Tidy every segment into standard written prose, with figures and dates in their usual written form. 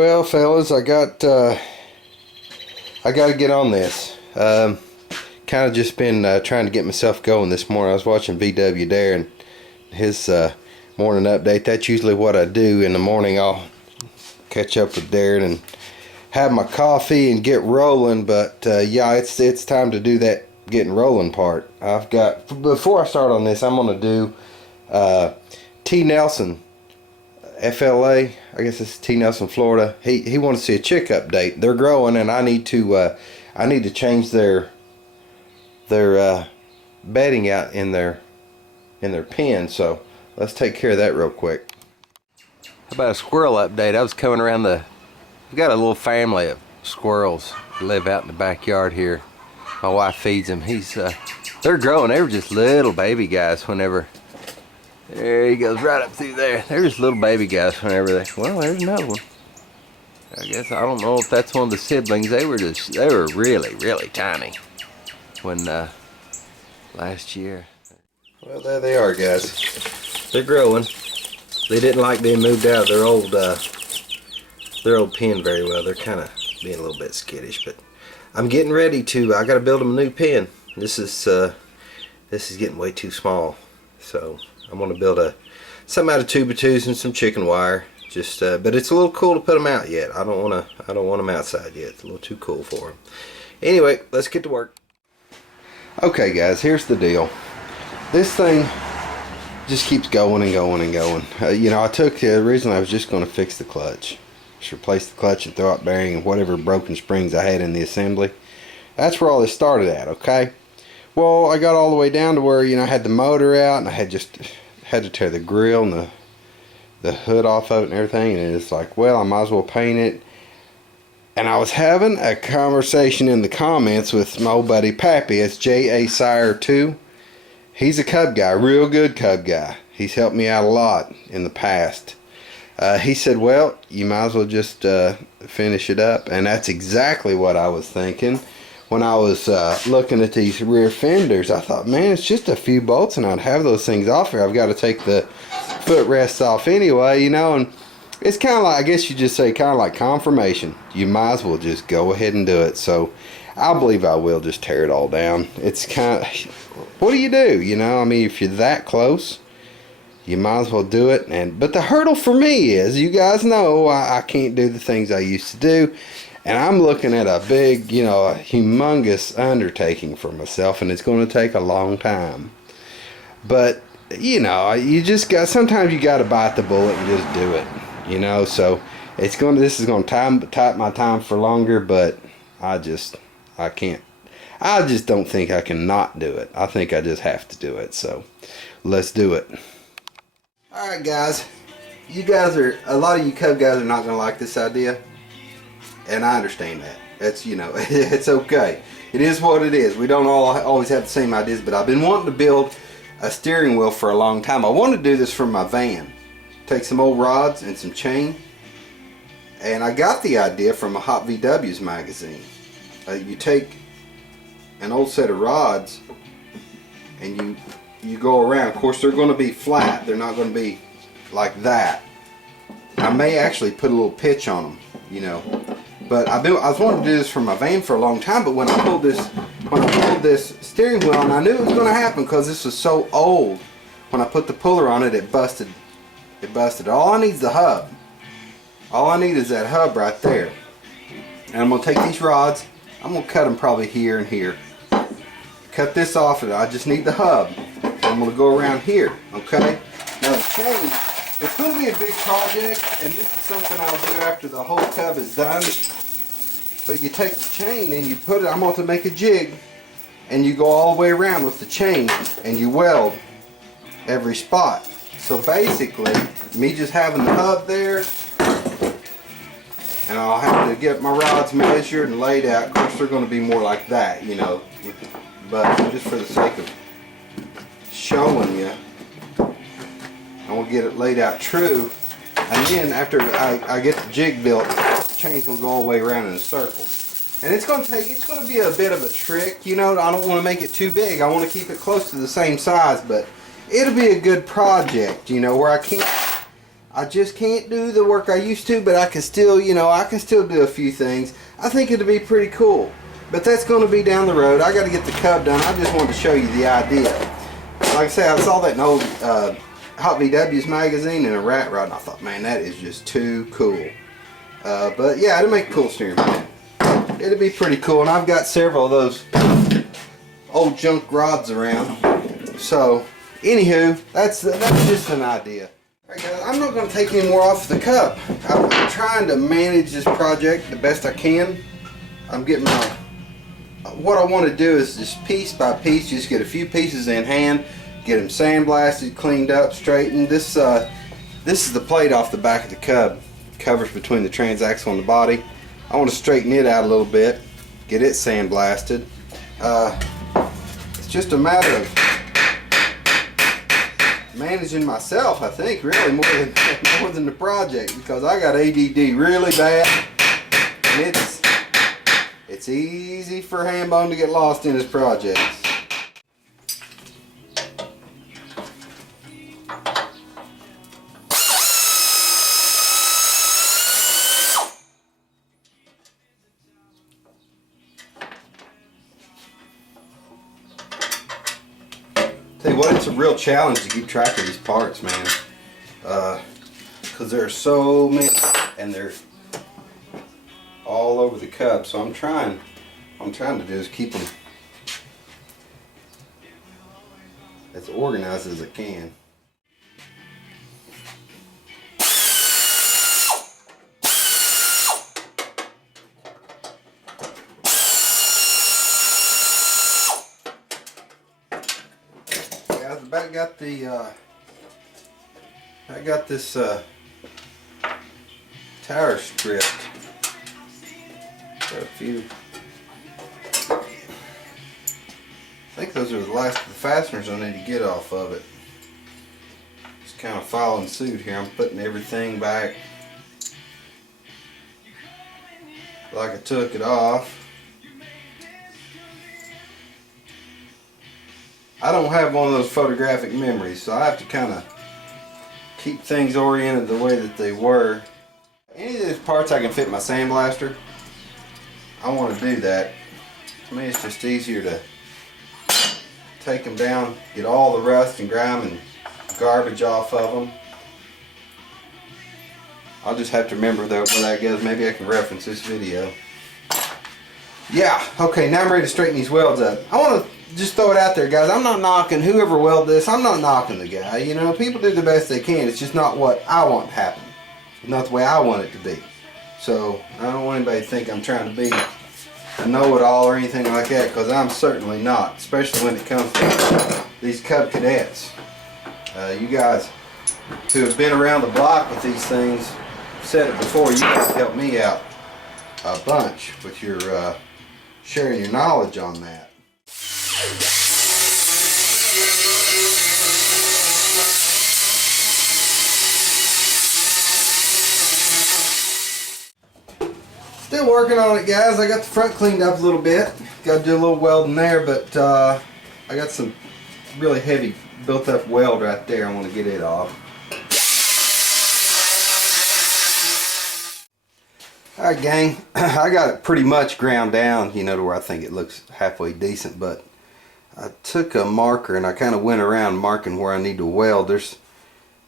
Well, fellas, I got to get on this. Kind of just been trying to get myself going this morning. I was watching VW Dare and his morning update. That's usually what I do in the morning. I'll catch up with Darren and have my coffee and get rolling. But yeah, it's time to do that getting rolling part. Before I start on this, I'm gonna do T. Nelson, FLA. I guess it's T. Nelson, Florida. He wants to see a chick update. They're growing, and I need to change their bedding out in their pen. So let's take care of that real quick. How about a squirrel update? I was coming around we've got a little family of squirrels that live out in the backyard here. My wife feeds them. They're growing. They were just little baby guys whenever. There he goes right up through there. They're just little baby guys whenever well, there's another one. I guess I don't know if that's one of the siblings. They were really, really tiny when last year. Well, there they are, guys. They're growing. They didn't like being moved out of their old pen very well. They're kind of being a little bit skittish, but I'm getting ready to. I got to build them a new pen. This is getting way too small, so I'm gonna build something out of 2x2s and some chicken wire. But it's a little cool to put them out yet. I don't want them outside yet. It's a little too cool for them. Anyway, let's get to work. Okay, guys, here's the deal. This thing just keeps going and going and going. You know, originally I was just going to fix the clutch. Just replace the clutch and throw out bearing and whatever broken springs I had in the assembly. That's where all this started at, okay? Well, I got all the way down to where, you know, I had the motor out and I had to tear the grill and the hood off of it and everything, and it's like, well, I might as well paint it. And I was having a conversation in the comments with my old buddy Pappy. It's J.A. Sire 2. He's a Cub guy, real good Cub guy. He's helped me out a lot in the past. He said, well, you might as well just finish it up. And that's exactly what I was thinking. When I was looking at these rear fenders, I thought, man, it's just a few bolts and I'd have those things off here. I've got to take the footrests off anyway, you know, and it's kind of like, I guess you just say, kind of like confirmation. You might as well just go ahead and do it. So I believe I will just tear it all down. It's kind of, what do? You know, I mean, if you're that close, you might as well do it. But the hurdle for me is, you guys know, I can't do the things I used to do. And I'm looking at a big, you know, a humongous undertaking for myself, and it's going to take a long time. But, you know, sometimes you got to bite the bullet and just do it, you know. So this is going to type my time for longer, but I just don't think I can not do it. I think I just have to do it. So let's do it. All right, guys. A lot of you Cub guys are not going to like this idea. And I understand that. That's, you know, it's okay. It is what it is. We don't always have the same ideas, but I've been wanting to build a steering wheel for a long time. I wanted to do this for my van. Take some old rods and some chain. And I got the idea from a Hot VW's magazine. You take an old set of rods and you go around. Of course, they're going to be flat. They're not going to be like that. I may actually put a little pitch on them, you know. But I was wanting to do this for my van for a long time, but when I pulled this steering wheel, and I knew it was going to happen because this was so old, when I put the puller on it, it busted. All I need is the hub. All I need is that hub right there. And I'm going to take these rods, I'm going to cut them probably here and here. Cut this off, and I just need the hub. I'm going to go around here, okay? Now the chain, it's going to be a big project, and this is something I'll do after the whole Cub is done. But you take the chain and you put it, I'm going to make a jig, and you go all the way around with the chain, and you weld every spot. So basically, me just having the hub there, and I'll have to get my rods measured and laid out. Of course, they're going to be more like that, you know, but just for the sake of showing you, I'm going to get it laid out true, and then after I get the jig built, the chain's going to go all the way around in a circle. And it's going to be a bit of a trick, you know. I don't want to make it too big. I want to keep it close to the same size, but it'll be a good project, you know, where I can't I just can't do the work I used to, but I can still, you know, I can still do a few things. I think it'd be pretty cool. But that's going to be down the road. I got to get the Cub done. I just wanted to show you the idea. Like I say, I saw that in old Hot VW's magazine and a rat rod, and I thought, man, that is just too cool. But yeah, it'll make a cool steering wheel. It'll be pretty cool, and I've got several of those old junk rods around. So, anywho, that's just an idea. Alright guys, I'm not going to take any more off the Cub. I'm trying to manage this project the best I can. I'm getting my... What I want to do is just piece by piece, just get a few pieces in hand, get them sandblasted, cleaned up, straightened. This is the plate off the back of the Cub. Covers between the transaxle and the body. I want to straighten it out a little bit, get it sandblasted. It's just a matter of managing myself, I think, really more than the project, because I got ADD really bad, and it's easy for Hambone to get lost in his projects. Tell you what, it's a real challenge to keep track of these parts, man. Because there are so many, and they're all over the Cub. So I'm trying to do is keep them as organized as I can. I got this tower stripped. Got a few. I think those are the last of the fasteners I need to get off of it. Just kind of following suit here. I'm putting everything back like I took it off. I don't have one of those photographic memories, so I have to kind of keep things oriented the way that they were. Any of these parts I can fit my sandblaster, I want to do that. To me, it's just easier to take them down, get all the rust and grime and garbage off of them. I'll just have to remember where that goes. Maybe I can reference this video. Yeah, okay, now I'm ready to straighten these welds up. I want to just throw it out there, guys. I'm not knocking whoever welded this. I'm not knocking the guy. You know, people do the best they can. It's just not what I want to happen. It's not the way I want it to be. So I don't want anybody to think I'm trying to be a know-it-all or anything like that, because I'm certainly not, especially when it comes to these Cub Cadets. You guys who have been around the block with these things, said it before, you guys helped me out a bunch with your sharing your knowledge on that. Still working on it, guys. I got the front cleaned up a little bit. Got to do a little welding there, but I got some really heavy built up weld right there. I want to get it off. Alright, gang, I got it pretty much ground down, you know, to where I think it looks halfway decent, but I took a marker and I kind of went around marking where I need to weld.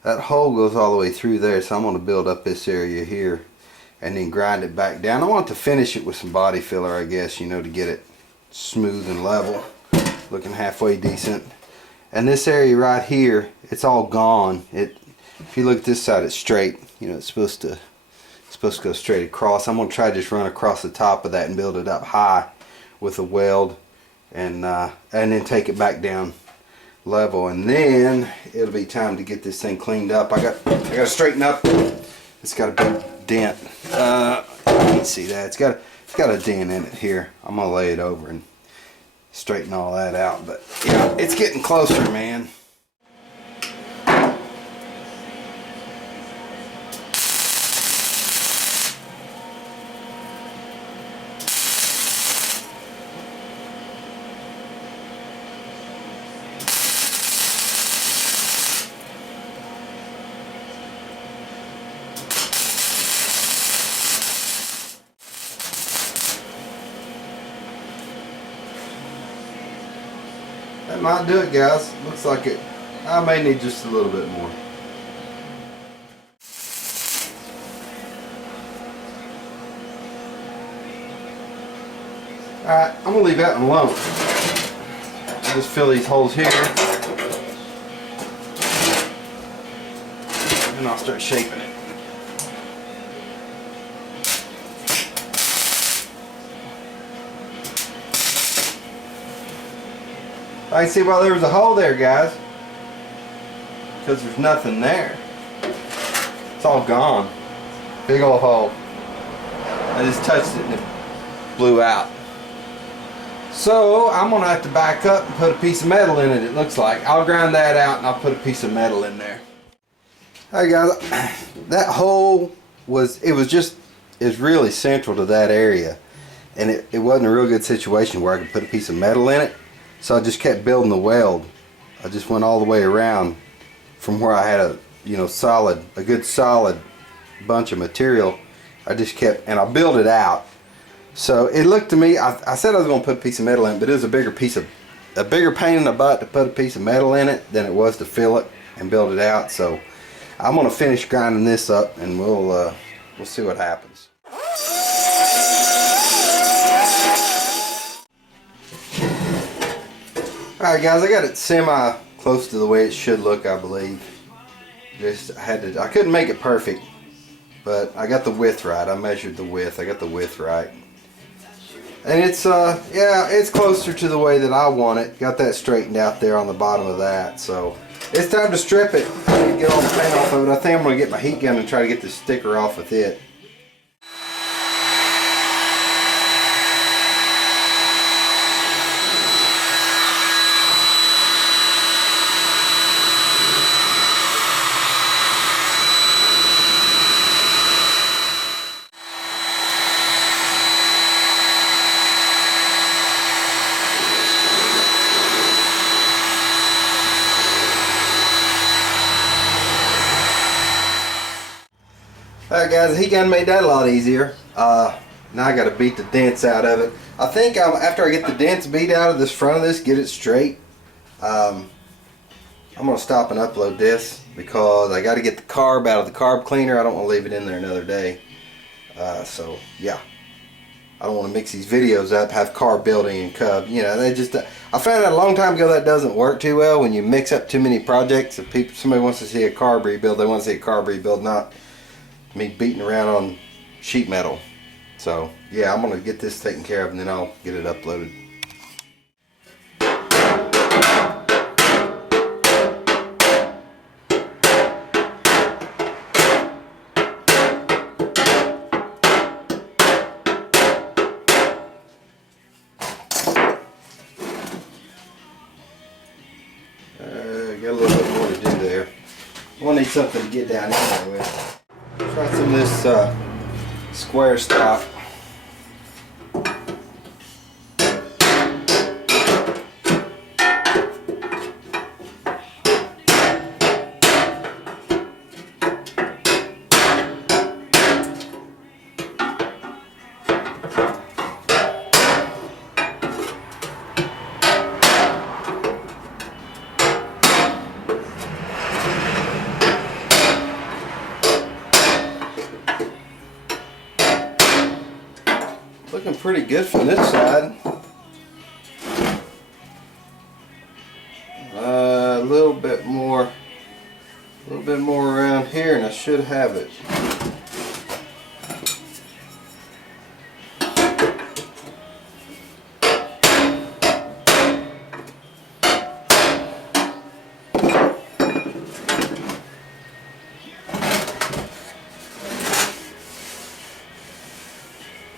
That hole goes all the way through there, so I'm going to build up this area here and then grind it back down. I want to finish it with some body filler, I guess, you know, to get it smooth and level, looking halfway decent. And this area right here, it's all gone. If you look at this side, it's straight. You know, it's supposed to go straight across. I'm going to try to just run across the top of that and build it up high with a weld, and then take it back down level, and then it'll be time to get this thing cleaned up. I got to straighten up. It's got a big dent. You can see that it's got a dent in it here. I'm gonna lay it over and straighten all that out. But yeah, it's getting closer, man. That might do it, guys. Looks like it. I may need just a little bit more. Alright, I'm going to leave that one alone. I'll just fill these holes here. And I'll start shaping it. I see why there was a hole there, guys. Because there's nothing there. It's all gone. Big old hole. I just touched it and it blew out. So I'm going to have to back up and put a piece of metal in it, it looks like. I'll grind that out and I'll put a piece of metal in there. Alright guys, that hole was really central to that area. And it wasn't a real good situation where I could put a piece of metal in it. So I just kept building the weld. I just went all the way around from where I had a good solid bunch of material. I just kept, and I built it out. So it looked to me, I said I was going to put a piece of metal in it, but it was a bigger pain in the butt to put a piece of metal in it than it was to fill it and build it out. So I'm going to finish grinding this up and we'll see what happens. Alright guys, I got it semi close to the way it should look, I believe. I couldn't make it perfect, but I got the width right. I measured the width. I got the width right. And it's yeah, it's closer to the way that I want it. Got that straightened out there on the bottom of that. So it's time to strip it and get all the paint off of it. I think I'm going to get my heat gun and try to get the sticker off with it. Alright guys, the heat gun made that a lot easier. Now I got to beat the dents out of it. I think after I get the dents beat out of this front of this, get it straight, I'm going to stop and upload this because I got to get the carb out of the carb cleaner. I don't want to leave it in there another day. So yeah, I don't want to mix these videos up, have carb building and Cub. You know, they just, I found out a long time ago that doesn't work too well when you mix up too many projects. If somebody wants to see a carb rebuild, they want to see a carb rebuild, not me beating around on sheet metal. So yeah, I'm gonna get this taken care of and then I'll get it uploaded. Got a little bit more to do there. We'll need something to get down in there with. Try some of this square stock. Looking pretty good from this side. A little bit more around here, and I should have it.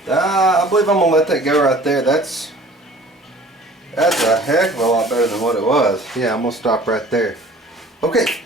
I believe I'm going to let that go right there. That's a heck of a lot better than what it was. Yeah, I'm going to stop right there. Okay,